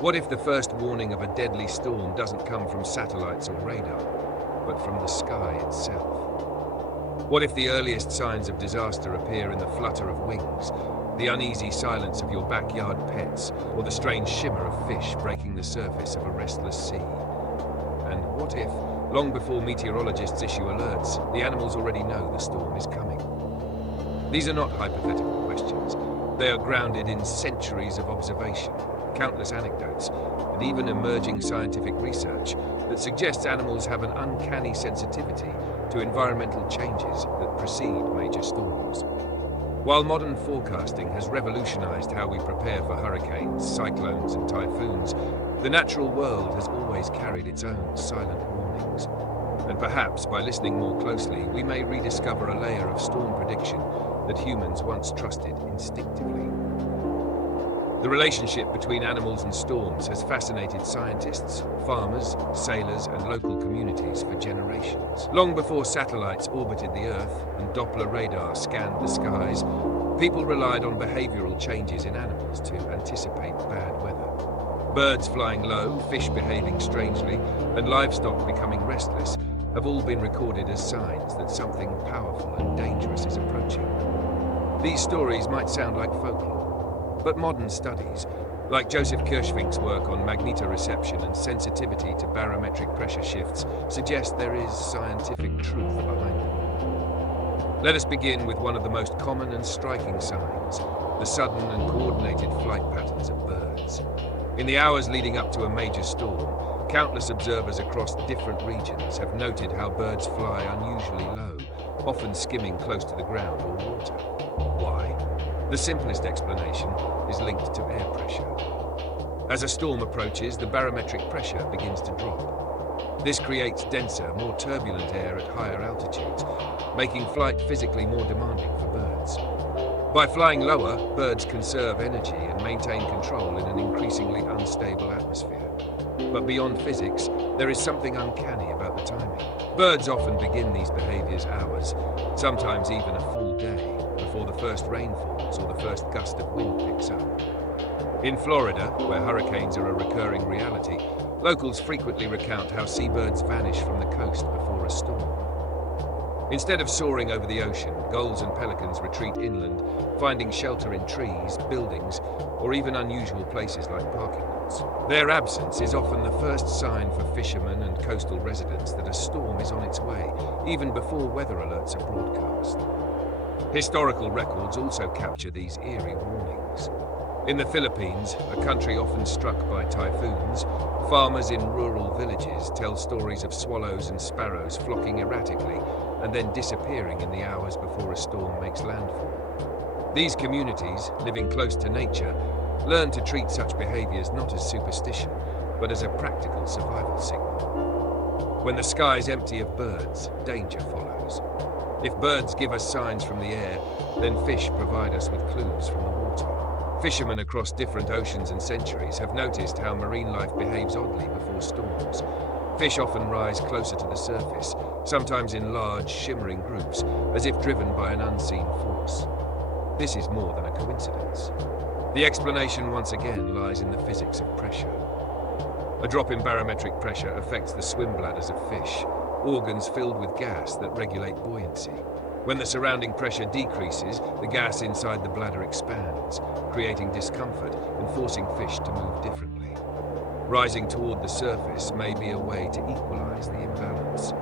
What if the first warning of a deadly storm doesn't come from satellites or radar, but from the sky itself? What if the earliest signs of disaster appear in the flutter of wings, the uneasy silence of your backyard pets, or the strange shimmer of fish breaking the surface of a restless sea? And what if, long before meteorologists issue alerts, the animals already know the storm is coming? These are not hypothetical questions. They are grounded in centuries of observation, countless anecdotes, and even emerging scientific research that suggests animals have an uncanny sensitivity to environmental changes that precede major storms. While modern forecasting has revolutionized how we prepare for hurricanes, cyclones, and typhoons, the natural world has always carried its own silent warnings. And perhaps by listening more closely, we may rediscover a layer of storm prediction that humans once trusted instinctively. The relationship between animals and storms has fascinated scientists, farmers, sailors, and local communities for generations. Long before satellites orbited the Earth and Doppler radar scanned the skies, people relied on behavioral changes in animals to anticipate bad weather. Birds flying low, fish behaving strangely, and livestock becoming restless have all been recorded as signs that something powerful and dangerous is approaching. These stories might sound like folklore, but modern studies, like Joseph Kirschvink's work on magnetoreception and sensitivity to barometric pressure shifts, suggest there is scientific truth behind them. Let us begin with one of the most common and striking signs, the sudden and coordinated flight patterns of birds. In the hours leading up to a major storm, countless observers across different regions have noted how birds fly unusually low, often skimming close to the ground or water. Why? The simplest explanation is linked to air pressure. As a storm approaches, the barometric pressure begins to drop. This creates denser, more turbulent air at higher altitudes, making flight physically more demanding for birds. By flying lower, birds conserve energy and maintain control in an increasingly unstable atmosphere. But beyond physics, there is something uncanny about the timing. Birds often begin these behaviors hours, sometimes even a full day, before the first rain falls or the first gust of wind picks up. In Florida, where hurricanes are a recurring reality, locals frequently recount how seabirds vanish from the coast before a storm. Instead of soaring over the ocean, gulls and pelicans retreat inland, finding shelter in trees, buildings, or even unusual places like parking lots. Their absence is often the first sign for fishermen and coastal residents that a storm is on its way, even before weather alerts are broadcast. Historical records also capture these eerie warnings. In the Philippines, a country often struck by typhoons, farmers in rural villages tell stories of swallows and sparrows flocking erratically and then disappearing in the hours before a storm makes landfall. These communities, living close to nature, learn to treat such behaviors not as superstition, but as a practical survival signal. When the sky's empty of birds, danger follows. If birds give us signs from the air, then fish provide us with clues from the water. Fishermen across different oceans and centuries have noticed how marine life behaves oddly before storms. Fish often rise closer to the surface, sometimes in large, shimmering groups, as if driven by an unseen force. This is more than a coincidence. The explanation once again lies in the physics of pressure. A drop in barometric pressure affects the swim bladders of fish, organs filled with gas that regulate buoyancy. When the surrounding pressure decreases, the gas inside the bladder expands, creating discomfort and forcing fish to move differently. Rising toward the surface may be a way to equalize the imbalance.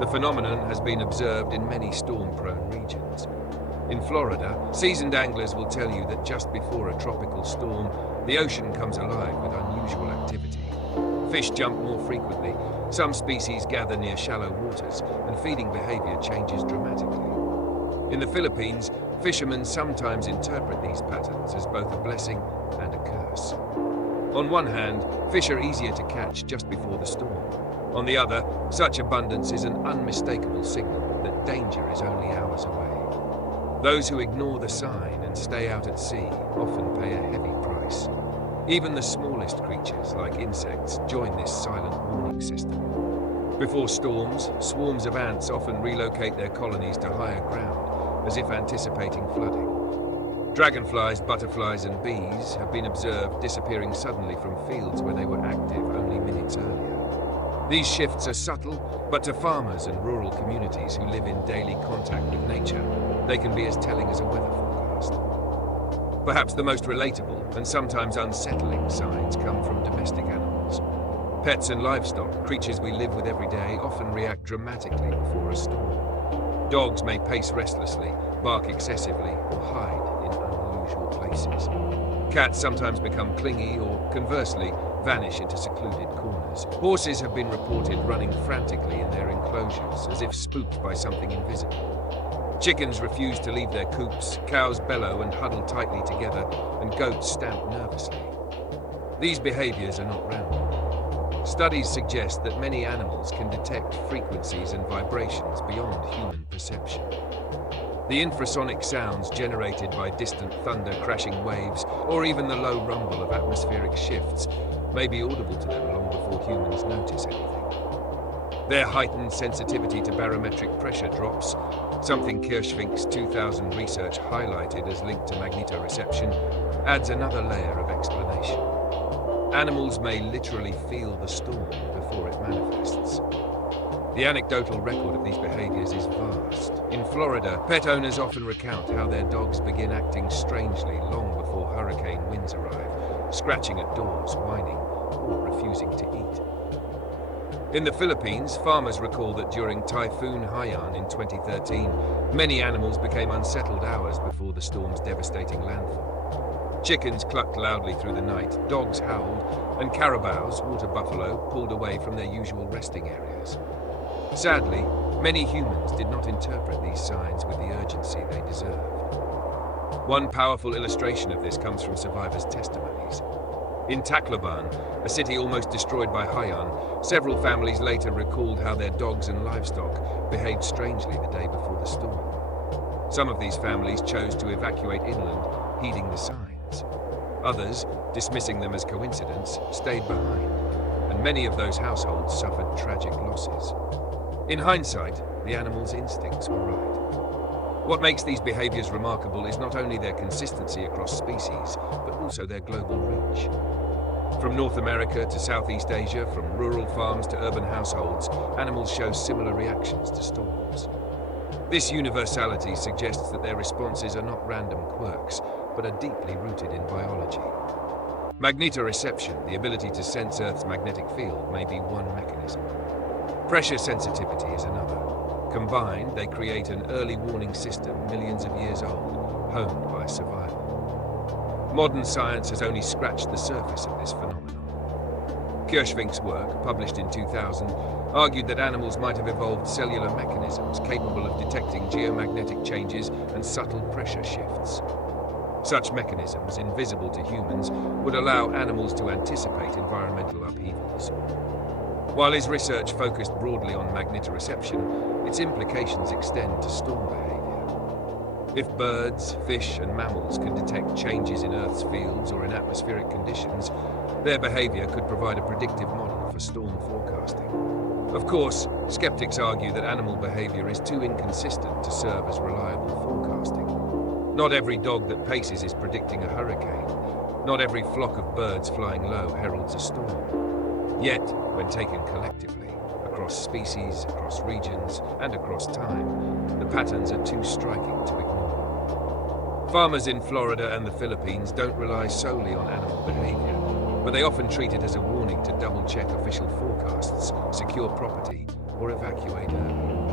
The phenomenon has been observed in many storm-prone regions. In Florida, seasoned anglers will tell you that just before a tropical storm, the ocean comes alive with unusual activity. Fish jump more frequently, some species gather near shallow waters, and feeding behavior changes dramatically. In the Philippines, fishermen sometimes interpret these patterns as both a blessing and a curse. On one hand, fish are easier to catch just before the storm. On the other, such abundance is an unmistakable signal that danger is only hours away. Those who ignore the sign and stay out at sea often pay a heavy price. Even the smallest creatures, like insects, join this silent warning system. Before storms, swarms of ants often relocate their colonies to higher ground, as if anticipating flooding. Dragonflies, butterflies, and bees have been observed disappearing suddenly from fields where they were active only minutes earlier. These shifts are subtle, but to farmers and rural communities who live in daily contact with nature, they can be as telling as a weather forecast. Perhaps the most relatable and sometimes unsettling signs come from domestic animals. Pets and livestock, creatures we live with every day, often react dramatically before a storm. Dogs may pace restlessly, bark excessively, or hide in unusual places. Cats sometimes become clingy or, conversely, vanish into secluded corners. Horses have been reported running frantically in their enclosures as if spooked by something invisible. Chickens refuse to leave their coops, cows bellow and huddle tightly together, and goats stamp nervously. These behaviors are not random. Studies suggest that many animals can detect frequencies and vibrations beyond human perception. The infrasonic sounds generated by distant thunder, crashing waves, or even the low rumble of atmospheric shifts may be audible to them long before humans notice anything. Their heightened sensitivity to barometric pressure drops, something Kirschvink's 2000 research highlighted as linked to magnetoreception, adds another layer of explanation. Animals may literally feel the storm before it manifests. The anecdotal record of these behaviors is vast. In Florida, pet owners often recount how their dogs begin acting strangely long before hurricane winds arrive, scratching at doors, whining, or refusing to eat. In the Philippines, farmers recall that during Typhoon Haiyan in 2013, many animals became unsettled hours before the storm's devastating landfall. Chickens clucked loudly through the night, dogs howled, and carabaos, water buffalo, pulled away from their usual resting areas. Sadly, many humans did not interpret these signs with the urgency they deserved. One powerful illustration of this comes from survivors' testimonies. In Tacloban, a city almost destroyed by Haiyan, several families later recalled how their dogs and livestock behaved strangely the day before the storm. Some of these families chose to evacuate inland, heeding the signs. Others, dismissing them as coincidence, stayed behind, and many of those households suffered tragic losses. In hindsight, the animals' instincts were right. What makes these behaviors remarkable is not only their consistency across species, but also their global reach. From North America to Southeast Asia, from rural farms to urban households, animals show similar reactions to storms. This universality suggests that their responses are not random quirks, but are deeply rooted in biology. Magnetoreception, the ability to sense Earth's magnetic field, may be one mechanism. Pressure sensitivity is another. Combined, they create an early warning system millions of years old, honed by survival. Modern science has only scratched the surface of this phenomenon. Kirschvink's work, published in 2000, argued that animals might have evolved cellular mechanisms capable of detecting geomagnetic changes and subtle pressure shifts. Such mechanisms, invisible to humans, would allow animals to anticipate environmental upheavals. While his research focused broadly on magnetoreception, its implications extend to storm behavior. If birds, fish, and mammals can detect changes in Earth's fields or in atmospheric conditions, their behavior could provide a predictive model for storm forecasting. Of course, skeptics argue that animal behavior is too inconsistent to serve as reliable forecasting. Not every dog that paces is predicting a hurricane. Not every flock of birds flying low heralds a storm. Yet, when taken collectively, across species, across regions, and across time, the patterns are too striking to ignore. Farmers in Florida and the Philippines don't rely solely on animal behavior, but they often treat it as a warning to double-check official forecasts, secure property, or evacuate early.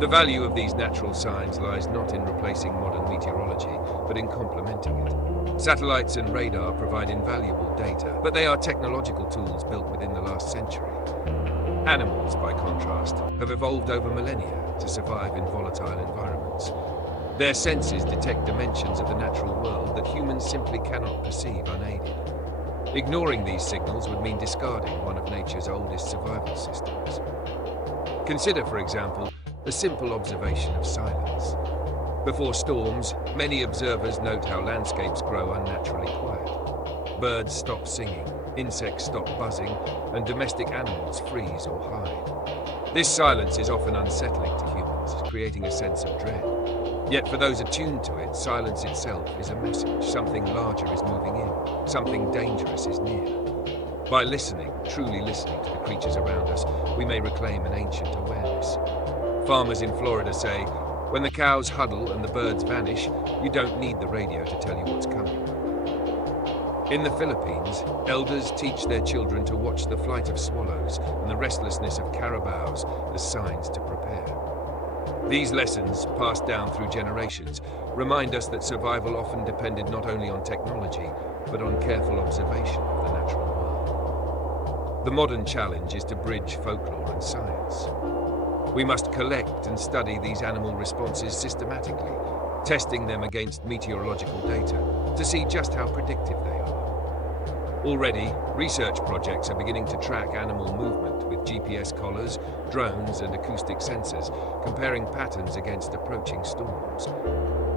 The value of these natural signs lies not in replacing modern meteorology, but in complementing it. Satellites and radar provide invaluable data, but they are technological tools built within the last century. Animals, by contrast, have evolved over millennia to survive in volatile environments. Their senses detect dimensions of the natural world that humans simply cannot perceive unaided. Ignoring these signals would mean discarding one of nature's oldest survival systems. Consider, for example, the simple observation of silence. Before storms, many observers note how landscapes grow unnaturally quiet. Birds stop singing, insects stop buzzing, and domestic animals freeze or hide. This silence is often unsettling to humans, creating a sense of dread. Yet for those attuned to it, silence itself is a message. Something larger is moving in. Something dangerous is near. By listening, truly listening to the creatures around us, we may reclaim an ancient awareness. Farmers in Florida say, when the cows huddle and the birds vanish, you don't need the radio to tell you what's coming. In the Philippines, elders teach their children to watch the flight of swallows and the restlessness of carabaos as signs to prepare. These lessons, passed down through generations, remind us that survival often depended not only on technology, but on careful observation of the natural world. The modern challenge is to bridge folklore and science. We must collect and study these animal responses systematically, testing them against meteorological data to see just how predictive they are. Already, research projects are beginning to track animal movement with GPS collars, drones, and acoustic sensors, comparing patterns against approaching storms.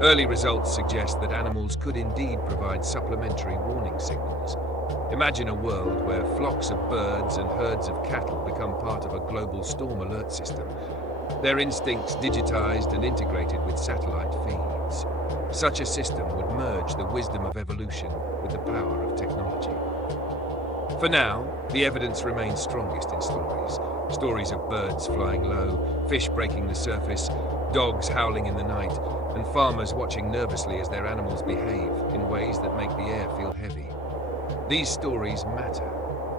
Early results suggest that animals could indeed provide supplementary warning signals. Imagine a world where flocks of birds and herds of cattle become part of a global storm alert system, their instincts digitized and integrated with satellite feeds. Such a system would merge the wisdom of evolution with the power of technology. For now, the evidence remains strongest in stories. Stories of birds flying low, fish breaking the surface, dogs howling in the night, and farmers watching nervously as their animals behave in ways that make the air feel heavy. These stories matter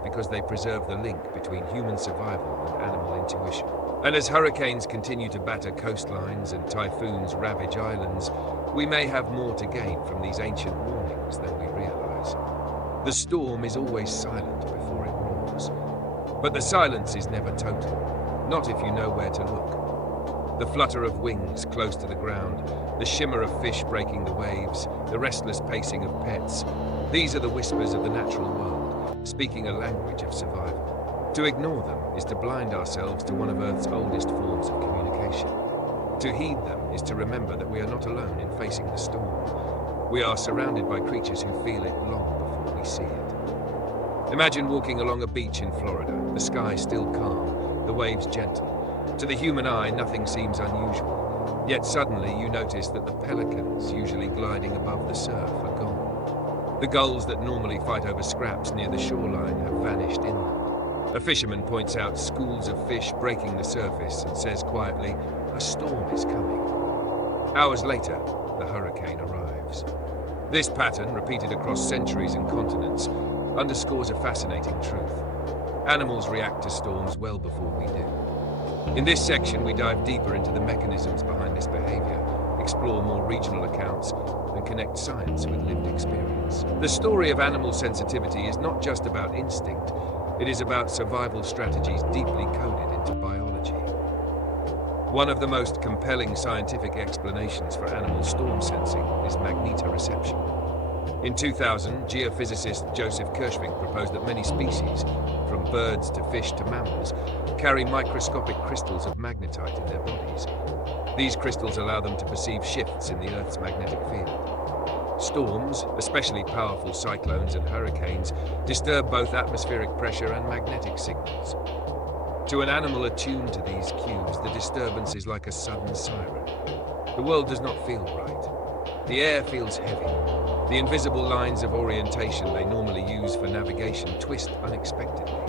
because they preserve the link between human survival and animal intuition. And as hurricanes continue to batter coastlines and typhoons ravage islands, we may have more to gain from these ancient warnings than we realize. The storm is always silent before it roars. But the silence is never total, not if you know where to look. The flutter of wings close to the ground, the shimmer of fish breaking the waves, the restless pacing of pets, these are the whispers of the natural world, speaking a language of survival. To ignore them is to blind ourselves to one of Earth's oldest forms of communication. To heed them is to remember that we are not alone in facing the storm. We are surrounded by creatures who feel it long before we see it. Imagine walking along a beach in Florida, the sky still calm, the waves gentle. To the human eye, nothing seems unusual. Yet suddenly you notice that the pelicans, usually gliding above the surf, are gone. The gulls that normally fight over scraps near the shoreline have vanished inland. A fisherman points out schools of fish breaking the surface and says quietly, "A storm is coming." Hours later, the hurricane arrives. This pattern, repeated across centuries and continents, underscores a fascinating truth. Animals react to storms well before we do. In this section, we dive deeper into the mechanisms behind this behavior, explore more regional accounts, and connect science with lived experience. The story of animal sensitivity is not just about instinct, it is about survival strategies deeply coded into biology. One of the most compelling scientific explanations for animal storm sensing is magnetoreception. In 2000, geophysicist Joseph Kirschvink proposed that many species, from birds to fish to mammals, carry microscopic crystals of magnetite in their bodies. These crystals allow them to perceive shifts in the Earth's magnetic field. Storms, especially powerful cyclones and hurricanes, disturb both atmospheric pressure and magnetic signals. To an animal attuned to these cues, the disturbance is like a sudden siren. The world does not feel right. The air feels heavy. The invisible lines of orientation they normally use for navigation twist unexpectedly.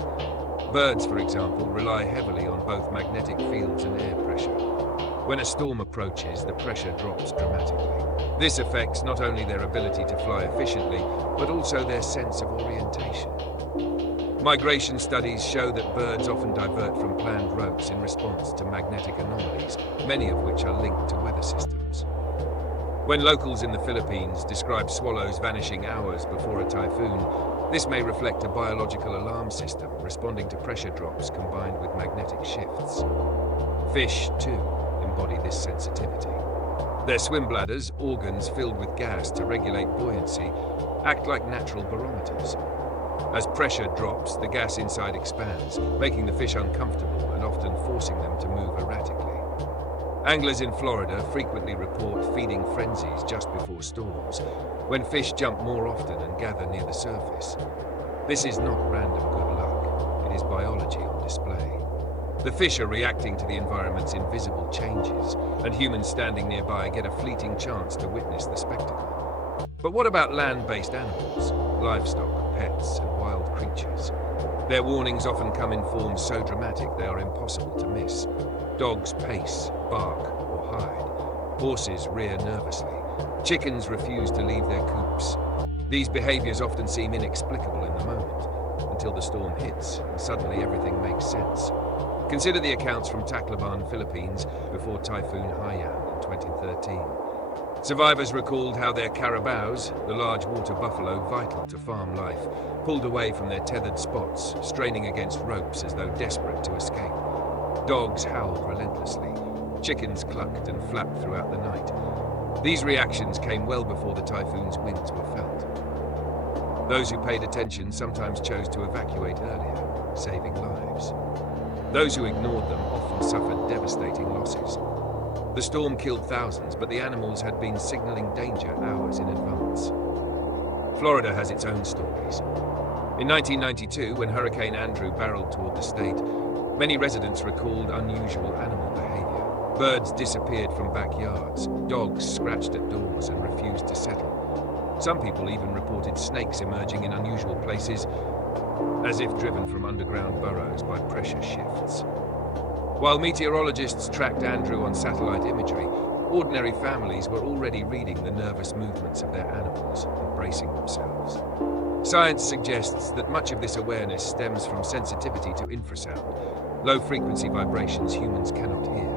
Birds, for example, rely heavily on both magnetic fields and air pressure. When a storm approaches, the pressure drops dramatically. This affects not only their ability to fly efficiently, but also their sense of orientation. Migration studies show that birds often divert from planned routes in response to magnetic anomalies, many of which are linked to weather systems. When locals in the Philippines describe swallows vanishing hours before a typhoon, this may reflect a biological alarm system responding to pressure drops combined with magnetic shifts. Fish, too, embody this sensitivity. Their swim bladders, organs filled with gas to regulate buoyancy, act like natural barometers. As pressure drops, the gas inside expands, making the fish uncomfortable and often forcing them to move erratically. Anglers in Florida frequently report feeding frenzies just before storms, when fish jump more often and gather near the surface. This is not random good luck, it is biology on display. The fish are reacting to the environment's invisible changes, and humans standing nearby get a fleeting chance to witness the spectacle. But what about land-based animals, livestock, pets, and wild creatures? Their warnings often come in forms so dramatic they are impossible to miss. Dogs pace, bark, or hide. Horses rear nervously. Chickens refuse to leave their coops. These behaviors often seem inexplicable in the moment, until the storm hits, and suddenly everything makes sense. Consider the accounts from Tacloban, Philippines, before Typhoon Haiyan in 2013. Survivors recalled how their carabaos, the large water buffalo vital to farm life, pulled away from their tethered spots, straining against ropes as though desperate to escape. Dogs howled relentlessly. Chickens clucked and flapped throughout the night. These reactions came well before the typhoon's winds were felt. Those who paid attention sometimes chose to evacuate earlier, saving lives. Those who ignored them often suffered devastating losses. The storm killed thousands, but the animals had been signaling danger hours in advance. Florida has its own stories. In 1992, when Hurricane Andrew barreled toward the state, many residents recalled unusual animal behavior. Birds disappeared from backyards, dogs scratched at doors and refused to settle. Some people even reported snakes emerging in unusual places, as if driven from underground burrows by pressure shifts. While meteorologists tracked Andrew on satellite imagery, ordinary families were already reading the nervous movements of their animals and bracing themselves. Science suggests that much of this awareness stems from sensitivity to infrasound, low-frequency vibrations humans cannot hear.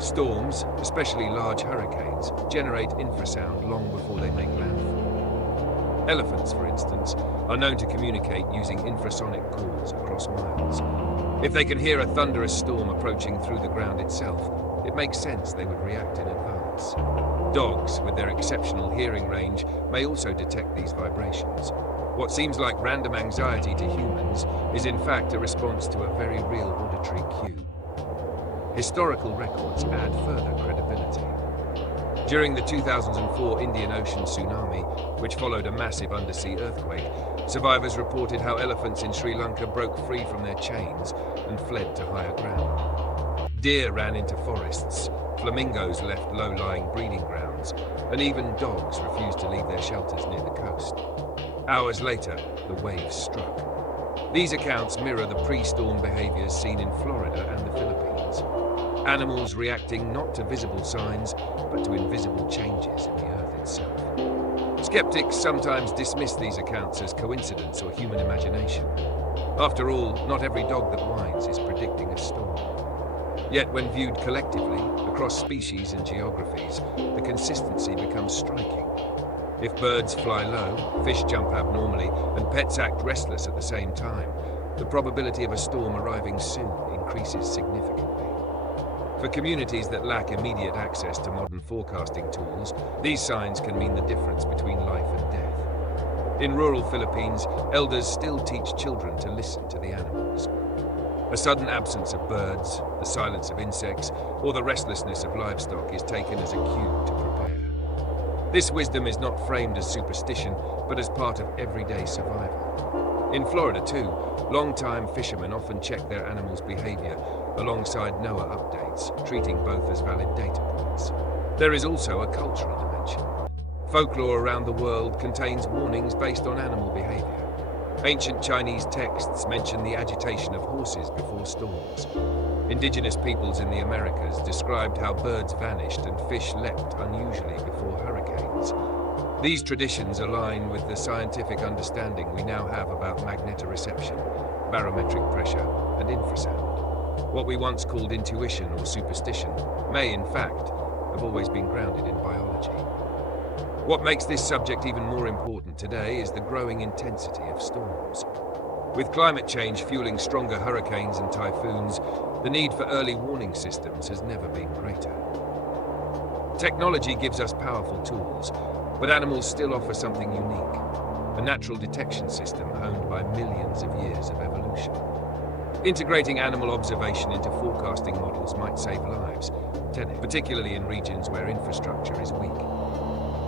Storms, especially large hurricanes, generate infrasound long before they make landfall. Elephants, for instance, are known to communicate using infrasonic calls across miles. If they can hear a thunderous storm approaching through the ground itself, it makes sense they would react in advance. Dogs, with their exceptional hearing range, may also detect these vibrations. What seems like random anxiety to humans is in fact a response to a very real auditory cue. Historical records add further credibility. During the 2004 Indian Ocean tsunami, which followed a massive undersea earthquake, survivors reported how elephants in Sri Lanka broke free from their chains and fled to higher ground. Deer ran into forests, flamingos left low-lying breeding grounds, and even dogs refused to leave their shelters near the coast. Hours later, the waves struck. These accounts mirror the pre-storm behaviors seen in Florida and the Philippines. Animals reacting not to visible signs, but to invisible changes in the earth itself. Skeptics sometimes dismiss these accounts as coincidence or human imagination. After all, not every dog that whines is predicting a storm. Yet when viewed collectively, across species and geographies, the consistency becomes striking. If birds fly low, fish jump abnormally, and pets act restless at the same time, the probability of a storm arriving soon increases significantly. For communities that lack immediate access to modern forecasting tools, these signs can mean the difference between life and death. In rural Philippines, elders still teach children to listen to the animals. A sudden absence of birds, the silence of insects, or the restlessness of livestock is taken as a cue to prepare. This wisdom is not framed as superstition, but as part of everyday survival. In Florida, too, long-time fishermen often check their animals' behavior alongside NOAA updates, treating both as valid data points. There is also a cultural dimension. Folklore around the world contains warnings based on animal behavior. Ancient Chinese texts mention the agitation of horses before storms. Indigenous peoples in the Americas described how birds vanished and fish leapt unusually before hurricanes. These traditions align with the scientific understanding we now have about magnetoreception, barometric pressure, and infrasound. What we once called intuition or superstition may, in fact, have always been grounded in biology. What makes this subject even more important today is the growing intensity of storms. With climate change fueling stronger hurricanes and typhoons, the need for early warning systems has never been greater. Technology gives us powerful tools, but animals still offer something unique, a natural detection system honed by millions of years of evolution. Integrating animal observation into forecasting models might save lives, particularly in regions where infrastructure is weak.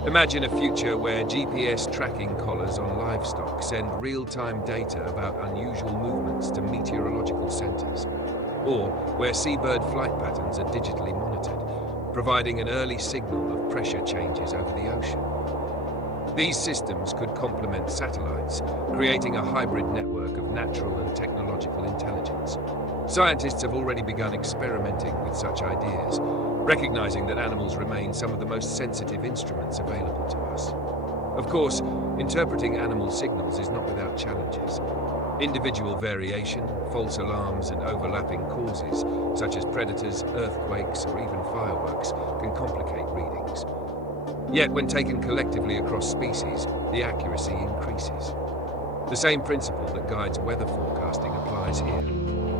Imagine a future where GPS tracking collars on livestock send real-time data about unusual movements to meteorological centers. or where seabird flight patterns are digitally monitored, providing an early signal of pressure changes over the ocean. These systems could complement satellites, creating a hybrid network of natural and technological intelligence. Scientists have already begun experimenting with such ideas, recognizing that animals remain some of the most sensitive instruments available to us. Of course, interpreting animal signals is not without challenges. Individual variation, false alarms, and overlapping causes, such as predators, earthquakes, or even fireworks, can complicate readings. Yet, when taken collectively across species, the accuracy increases. The same principle that guides weather forecasting applies here.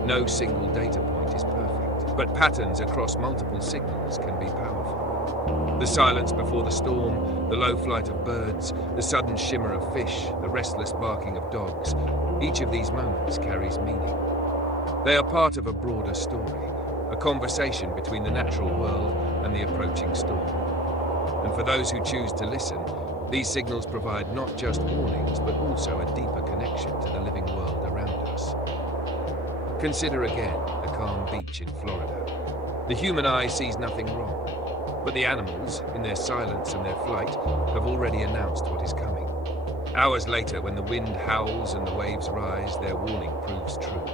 No single data point is perfect, but patterns across multiple signals can be powerful. The silence before the storm, the low flight of birds, the sudden shimmer of fish, the restless barking of dogs, each of these moments carries meaning. They are part of a broader story, a conversation between the natural world and the approaching storm. And for those who choose to listen, these signals provide not just warnings, but also a deeper connection to the living world around us. Consider again a calm beach in Florida. The human eye sees nothing wrong, but the animals, in their silence and their flight, have already announced what is coming. Hours later, when the wind howls and the waves rise, their warning proves true.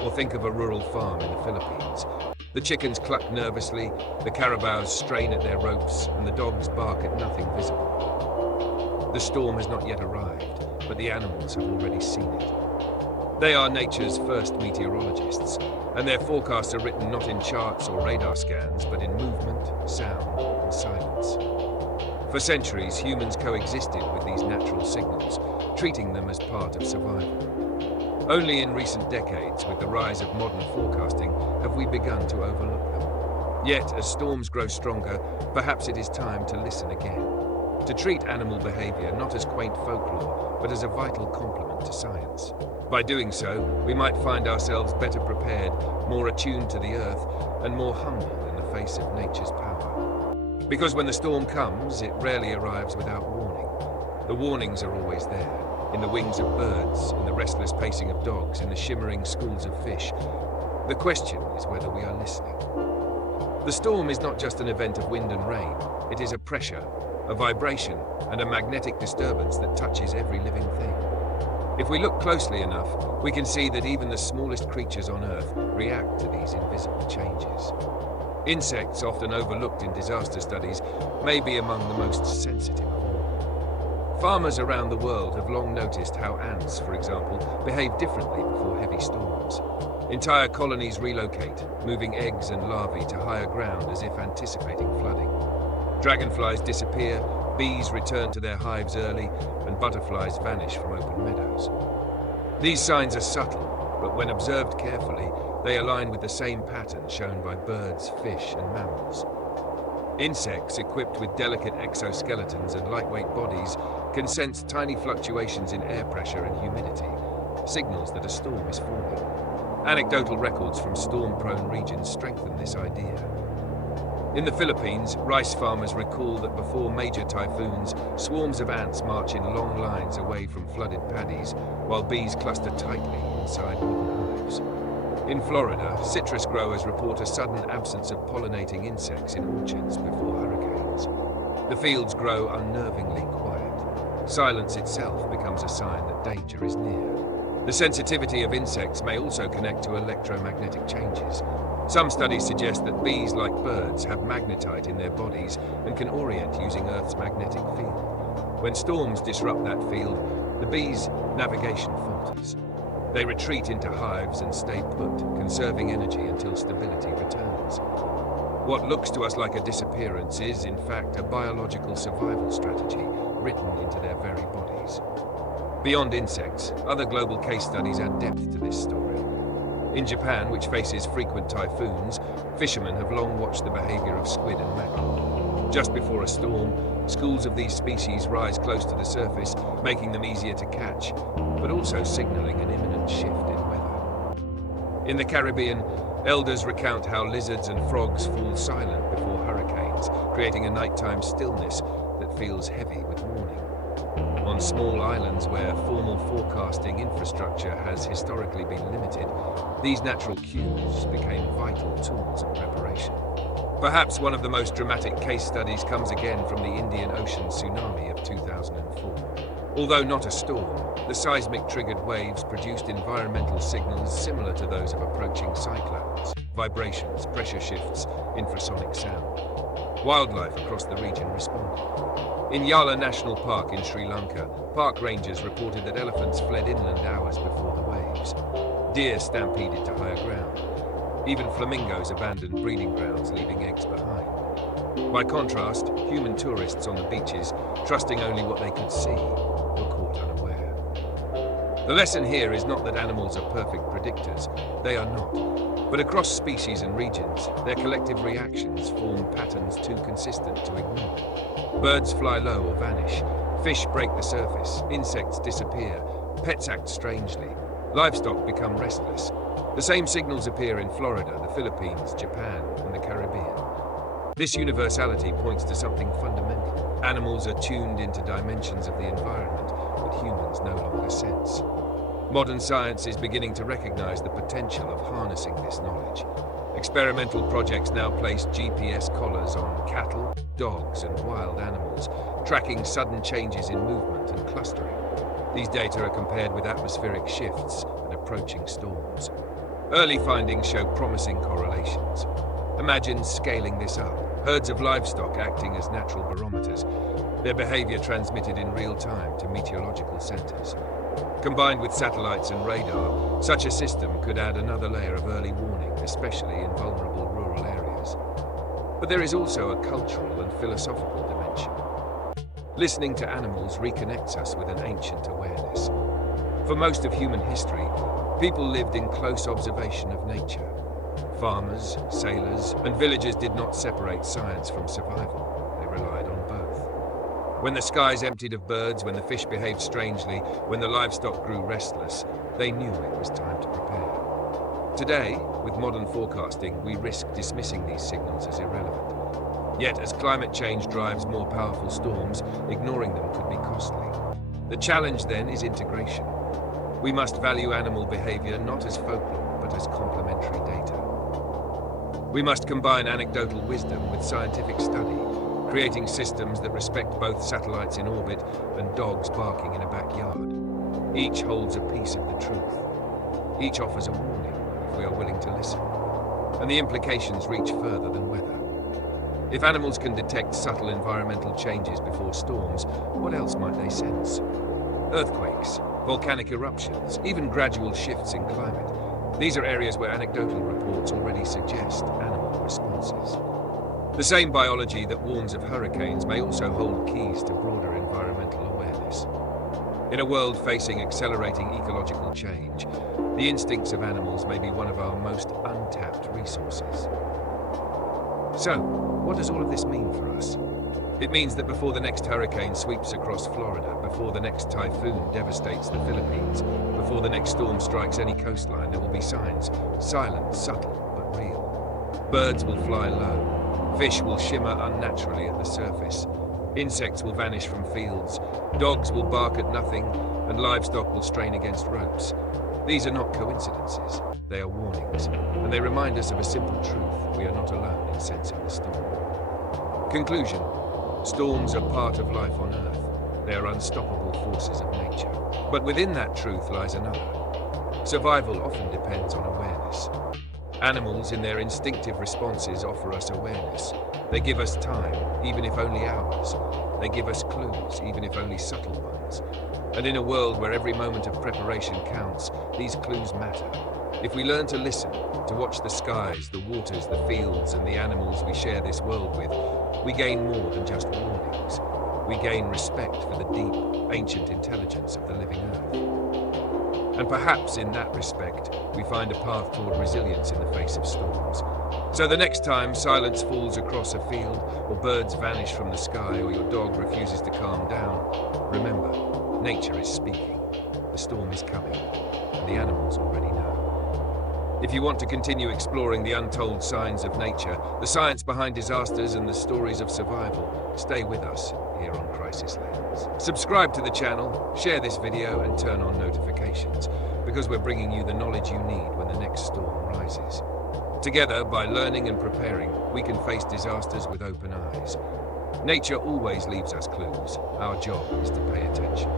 Or think of a rural farm in the Philippines. The chickens cluck nervously, the carabaos strain at their ropes, and the dogs bark at nothing visible. The storm has not yet arrived, but the animals have already seen it. They are nature's first meteorologists, and their forecasts are written not in charts or radar scans, but in movement, sound, and silence. For centuries, humans coexisted with these natural signals, treating them as part of survival. Only in recent decades, with the rise of modern forecasting, have we begun to overlook them. Yet, as storms grow stronger, perhaps it is time to listen again. To treat animal behavior not as quaint folklore, but as a vital complement to science. By doing so, we might find ourselves better prepared, more attuned to the earth, and more humble in the face of nature's power. Because when the storm comes, it rarely arrives without warning. The warnings are always there. In the wings of birds, in the restless pacing of dogs, in the shimmering schools of fish. The question is whether we are listening. The storm is not just an event of wind and rain. It is a pressure, a vibration, and a magnetic disturbance that touches every living thing. If we look closely enough, we can see that even the smallest creatures on Earth react to these invisible changes. Insects, often overlooked in disaster studies, may be among the most sensitive. Farmers around the world have long noticed how ants, for example, behave differently before heavy storms. Entire colonies relocate, moving eggs and larvae to higher ground as if anticipating flooding. Dragonflies disappear, bees return to their hives early, and butterflies vanish from open meadows. These signs are subtle, but when observed carefully, they align with the same pattern shown by birds, fish, and mammals. Insects equipped with delicate exoskeletons and lightweight bodies can sense tiny fluctuations in air pressure and humidity, signals that a storm is forming. Anecdotal records from storm-prone regions strengthen this idea. In the Philippines, rice farmers recall that before major typhoons, swarms of ants march in long lines away from flooded paddies, while bees cluster tightly inside wooden hives. In Florida, citrus growers report a sudden absence of pollinating insects in orchards before hurricanes. The fields grow unnervingly quiet. Silence itself becomes a sign that danger is near. The sensitivity of insects may also connect to electromagnetic changes. Some studies suggest that bees, like birds, have magnetite in their bodies and can orient using Earth's magnetic field. When storms disrupt that field, the bees' navigation falters. They retreat into hives and stay put, conserving energy until stability returns. What looks to us like a disappearance is, in fact, a biological survival strategy written into their very bodies. Beyond insects, other global case studies add depth to this story. In Japan, which faces frequent typhoons, fishermen have long watched the behavior of squid and mackerel. Just before a storm, schools of these species rise close to the surface, making them easier to catch, but also signaling an imminent shift in weather. In the Caribbean, elders recount how lizards and frogs fall silent before hurricanes, creating a nighttime stillness that feels heavy with warning. On small islands where formal forecasting infrastructure has historically been limited, these natural cues became vital tools of preparation. Perhaps one of the most dramatic case studies comes again from the Indian Ocean tsunami of 2004. Although not a storm, the seismic-triggered waves produced environmental signals similar to those of approaching cyclones: vibrations, pressure shifts, infrasonic sound. Wildlife across the region responded. In Yala National Park in Sri Lanka, park rangers reported that elephants fled inland hours before the waves. Deer stampeded to higher ground. Even flamingos abandoned breeding grounds, leaving eggs behind. By contrast, human tourists on the beaches, trusting only what they could see, were caught unaware. The lesson here is not that animals are perfect predictors. They are not. But across species and regions, their collective reactions form patterns too consistent to ignore. Birds fly low or vanish. Fish break the surface. Insects disappear. Pets act strangely. Livestock become restless. The same signals appear in Florida, the Philippines, Japan, and the Caribbean. This universality points to something fundamental. Animals are tuned into dimensions of the environment that humans no longer sense. Modern science is beginning to recognize the potential of harnessing this knowledge. Experimental projects now place GPS collars on cattle, dogs, and wild animals, tracking sudden changes in movement and clustering. These data are compared with atmospheric shifts and approaching storms. Early findings show promising correlations. Imagine scaling this up. Herds of livestock acting as natural barometers, their behavior transmitted in real time to meteorological centers. Combined with satellites and radar, such a system could add another layer of early warning, especially in vulnerable rural areas. But there is also a cultural and philosophical dimension. Listening to animals reconnects us with an ancient awareness. For most of human history, people lived in close observation of nature. Farmers, sailors, and villagers did not separate science from survival. They relied on both. When the skies emptied of birds, when the fish behaved strangely, when the livestock grew restless, they knew it was time to prepare. Today, with modern forecasting, we risk dismissing these signals as irrelevant. Yet, as climate change drives more powerful storms, ignoring them could be costly. The challenge then is integration. We must value animal behavior not as folklore, but as complementary data. We must combine anecdotal wisdom with scientific study, creating systems that respect both satellites in orbit and dogs barking in a backyard. Each holds a piece of the truth. Each offers a warning if we are willing to listen. And the implications reach further than weather. If animals can detect subtle environmental changes before storms, what else might they sense? Earthquakes, volcanic eruptions, even gradual shifts in climate. These are areas where anecdotal reports already suggest animal responses. The same biology that warns of hurricanes may also hold keys to broader environmental awareness. In a world facing accelerating ecological change, the instincts of animals may be one of our most untapped resources. So, what does all of this mean for us? It means that before the next hurricane sweeps across Florida, before the next typhoon devastates the Philippines, before the next storm strikes any coastline, there will be signs, silent, subtle, but real. Birds will fly low, fish will shimmer unnaturally at the surface, insects will vanish from fields, dogs will bark at nothing, and livestock will strain against ropes. These are not coincidences, they are warnings, and they remind us of a simple truth: we are not alone in sensing the storm. Conclusion: storms are part of life on Earth. They are unstoppable forces of nature. But within that truth lies another. Survival often depends on awareness. Animals, in their instinctive responses, offer us awareness. They give us time, even if only hours. They give us clues, even if only subtle ones. And in a world where every moment of preparation counts, these clues matter. If we learn to listen, to watch the skies, the waters, the fields, and the animals we share this world with, we gain more than just warnings. We gain respect for the deep, ancient intelligence of the living Earth. And perhaps in that respect, we find a path toward resilience in the face of storms. So the next time silence falls across a field, or birds vanish from the sky, or your dog refuses to calm down, remember, nature is speaking. The storm is coming, and the animals already know. If you want to continue exploring the untold signs of nature, the science behind disasters, and the stories of survival, stay with us here here on Crisis Lens. Subscribe to the channel, share this video and turn on notifications, because we're bringing you the knowledge you need when the next storm rises. Together, by learning and preparing, we can face disasters with open eyes. Nature always leaves us clues. Our job is to pay attention.